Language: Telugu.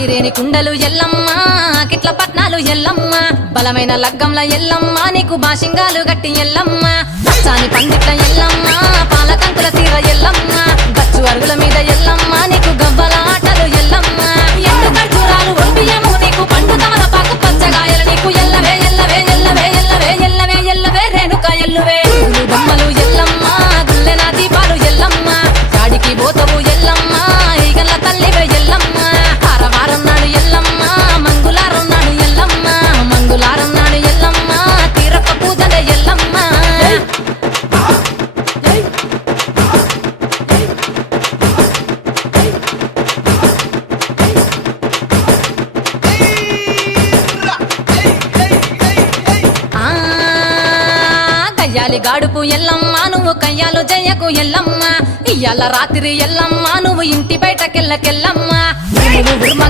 ఐరేని కుండలు ఎల్లమ్మ కిట్ల పట్నాలు ఎల్లమ్మ బలమైన లగ్గంల ఎల్లమ్మ నీకు బాషింగాలు గట్టి ఎల్లమ్మ పచ్చాని పందిట్ల ఎల్లమ్మ పాలకంకుల సీర ఎల్లమ్మ గచ్చు అరుగుల మీద ఎల్లమ్మ నీకు గవ్వల ఆటలు ఎల్లమ్మ ఎండు ఖర్జూరాలు ఒంటియము నీకు పండు తమలపాకు పచ్చగాయలు నీకు ఎల్లవే ఎల్లవే ఎల్లవే ఎల్లవే ఎల్లవే ఎల్లవే రేణుక ఎల్లువే బొమ్మలు ఎల్లమ్మ గుల్లెన దీపాలు ఎల్లమ్మ చాడికి పోతవు ఎల్లమ్మ ఈగల తల్లివే ఎల్లమ్మ వారం నాడు ఎల్లమ్మ మంగుళారం నాడు ఎల్లమ్మ మంగుళారం నాడు ఎల్లమ్మ తీరప్ప పూజలే ఎల్లమ్మ కయ్యాలి గాడుపు ఎల్లమ్మ నువ్వు కయ్యాలు జయ్యకు ఎల్లమ్మ ఇయ్యాల రాత్రి ఎల్లమ్మ నువ్వు ఇంటి బయటకెళ్ళకెళ్ళమ్మ